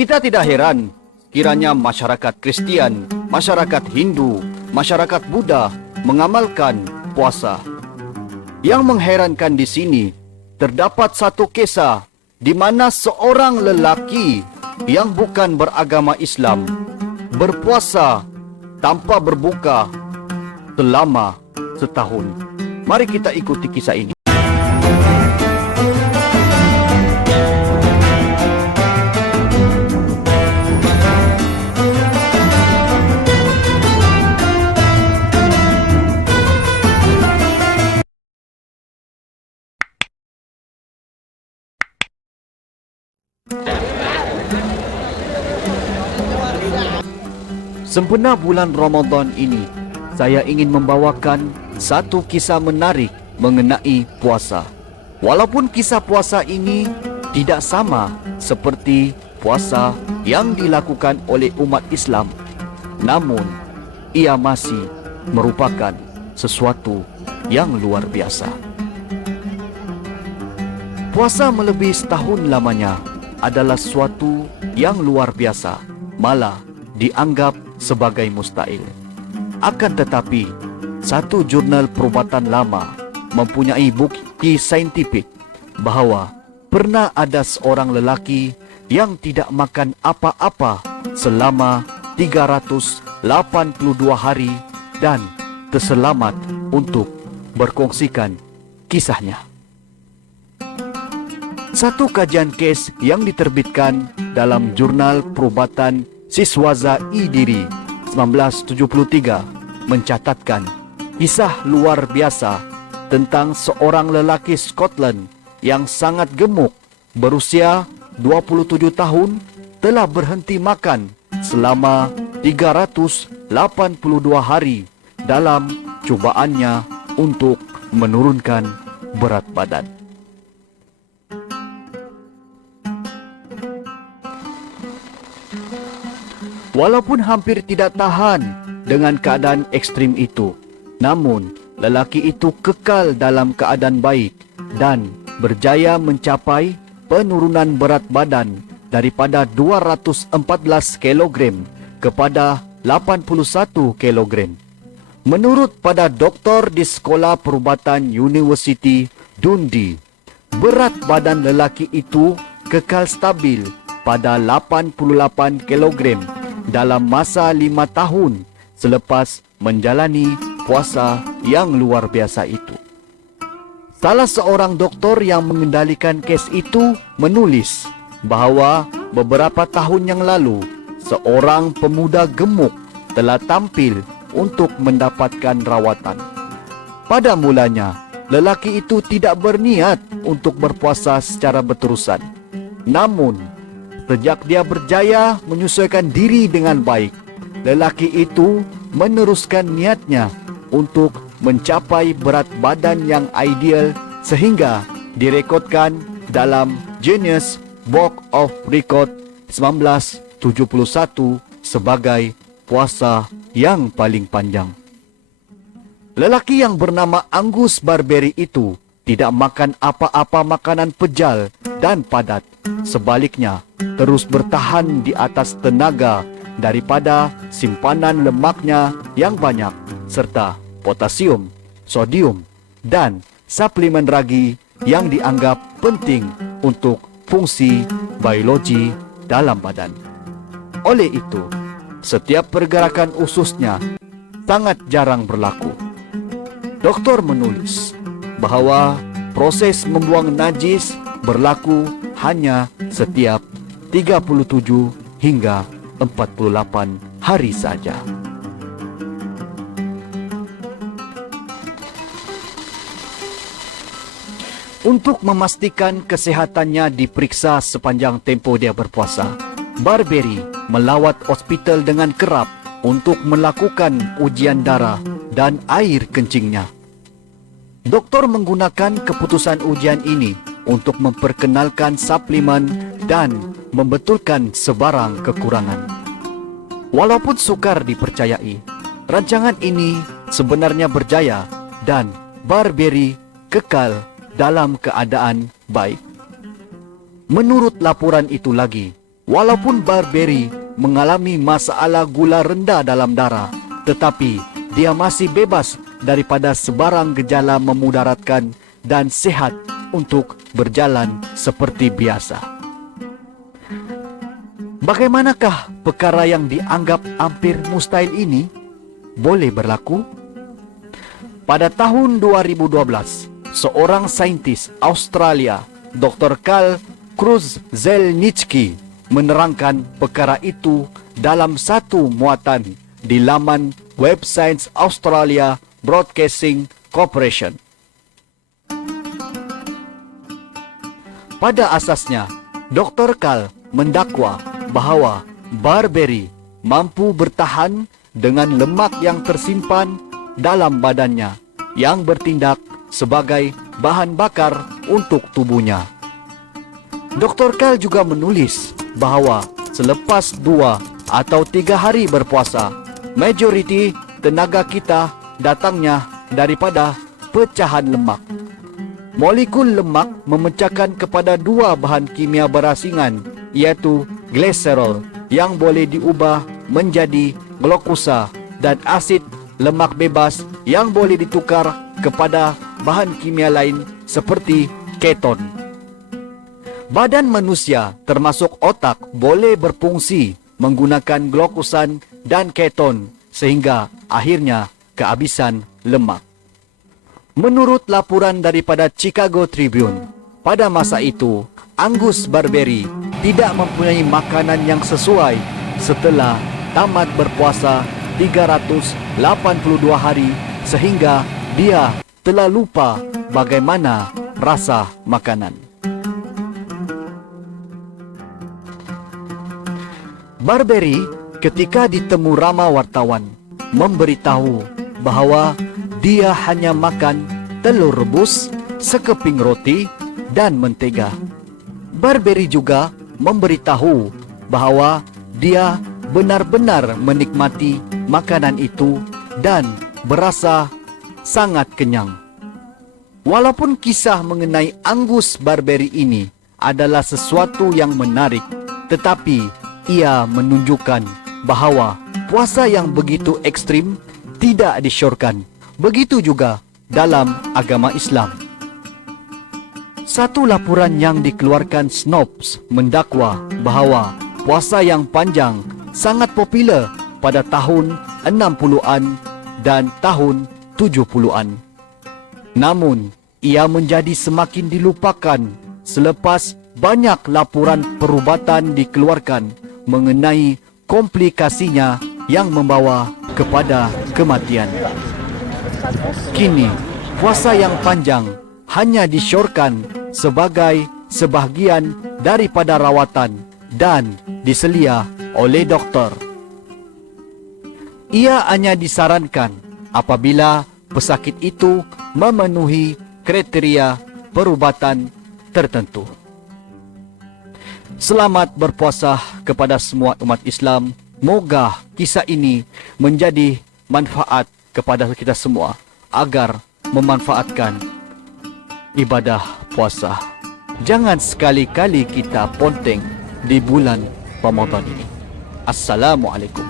Kita tidak heran kiranya masyarakat Kristian, masyarakat Hindu, masyarakat Buddha mengamalkan puasa. Yang mengherankan di sini, terdapat satu kisah di mana seorang lelaki yang bukan beragama Islam berpuasa tanpa berbuka selama setahun. Mari kita ikuti kisah ini. Sempena bulan Ramadan ini, saya ingin membawakan satu kisah menarik mengenai puasa. Walaupun kisah puasa ini tidak sama seperti puasa yang dilakukan oleh umat Islam, namun ia masih merupakan sesuatu yang luar biasa. Puasa melebihi setahun lamanya adalah sesuatu yang luar biasa, malah dianggap sebagai mustahil. Akan tetapi, satu jurnal perubatan lama mempunyai bukti saintifik bahawa pernah ada seorang lelaki yang tidak makan apa-apa selama 382 hari dan terselamat untuk berkongsikan kisahnya. Satu kajian kes yang diterbitkan dalam jurnal perubatan Siswaza I-Diri 1973 mencatatkan kisah luar biasa tentang seorang lelaki Scotland yang sangat gemuk berusia 27 tahun telah berhenti makan selama 382 hari dalam cubaannya untuk menurunkan berat badan. Walaupun hampir tidak tahan dengan keadaan ekstrim itu, namun lelaki itu kekal dalam keadaan baik dan berjaya mencapai penurunan berat badan daripada 214 kg kepada 81 kg. Menurut pada doktor di Sekolah Perubatan University Dundee, berat badan lelaki itu kekal stabil pada 88 kg dalam masa 5 tahun selepas menjalani puasa yang luar biasa itu. Salah seorang doktor yang mengendalikan kes itu menulis bahawa beberapa tahun yang lalu seorang pemuda gemuk telah tampil untuk mendapatkan rawatan. Pada mulanya, lelaki itu tidak berniat untuk berpuasa secara berterusan. Namun, sejak dia berjaya menyesuaikan diri dengan baik, lelaki itu meneruskan niatnya untuk mencapai berat badan yang ideal sehingga direkodkan dalam Guinness Book of Record 1971 sebagai puasa yang paling panjang. Lelaki yang bernama Angus Barbery itu tidak makan apa-apa makanan pejal dan padat. Sebaliknya, terus bertahan di atas tenaga daripada simpanan lemaknya yang banyak serta potasium, sodium dan suplemen ragi yang dianggap penting untuk fungsi biologi dalam badan. Oleh itu, setiap pergerakan ususnya sangat jarang berlaku. Doktor menulis bahawa proses membuang najis berlaku hanya setiap 37 hingga 48 hari saja. Untuk memastikan kesehatannya diperiksa sepanjang tempoh dia berpuasa, Barbery melawat hospital dengan kerap untuk melakukan ujian darah dan air kencingnya. Doktor menggunakan keputusan ujian ini untuk memperkenalkan suplemen dan membetulkan sebarang kekurangan. Walaupun sukar dipercayai, rancangan ini sebenarnya berjaya dan Barbery kekal dalam keadaan baik. Menurut laporan itu lagi, Walaupun Barbieri mengalami masalah gula rendah dalam darah, tetapi dia masih bebas daripada sebarang gejala memudaratkan dan sehat untuk berjalan seperti biasa. Bagaimanakah perkara yang dianggap hampir mustahil ini boleh berlaku? Pada tahun 2012, seorang saintis Australia, Dr. Carl Kruszelnicki, menerangkan perkara itu dalam satu muatan di laman web Science Australia Broadcasting Corporation. Pada asasnya, Dr. Carl mendakwa bahawa Barbieri mampu bertahan dengan lemak yang tersimpan dalam badannya yang bertindak sebagai bahan bakar untuk tubuhnya. Dr. Carl juga menulis bahawa selepas 2 atau 3 hari berpuasa, majoriti tenaga kita datangnya daripada pecahan lemak. Molekul lemak memecahkan kepada 2 bahan kimia berasingan, iaitu glycerol yang boleh diubah menjadi glukosa dan asid lemak bebas yang boleh ditukar kepada bahan kimia lain seperti keton. Badan manusia termasuk otak boleh berfungsi menggunakan glukosan dan keton sehingga akhirnya kehabisan lemak. Menurut laporan daripada Chicago Tribune, pada masa itu Angus Barbieri tidak mempunyai makanan yang sesuai setelah tamat berpuasa 382 hari sehingga dia telah lupa bagaimana rasa makanan. Barbieri ketika ditemu ramai wartawan memberitahu bahawa dia hanya makan telur rebus, sekeping roti dan mentega. Barbieri juga memberitahu bahawa dia benar-benar menikmati makanan itu dan berasa sangat kenyang. Walaupun kisah mengenai Angus Barbieri ini adalah sesuatu yang menarik, tetapi ia menunjukkan bahawa puasa yang begitu ekstrim tidak disyorkan. Begitu juga dalam agama Islam. Satu laporan yang dikeluarkan Snopes mendakwa bahawa puasa yang panjang sangat popular pada tahun 60-an dan tahun 70-an. Namun, ia menjadi semakin dilupakan selepas banyak laporan perubatan dikeluarkan mengenai komplikasinya yang membawa kepada kematian. Kini, puasa yang panjang hanya disyorkan sebagai sebahagian daripada rawatan dan diselia oleh doktor. Ia hanya disarankan apabila pesakit itu memenuhi kriteria perubatan tertentu. Selamat berpuasa kepada semua umat Islam. Moga kisah ini menjadi manfaat kepada kita semua agar memanfaatkan ibadah puasa. Jangan sekali-kali kita ponteng di bulan Ramadan ini. Assalamualaikum.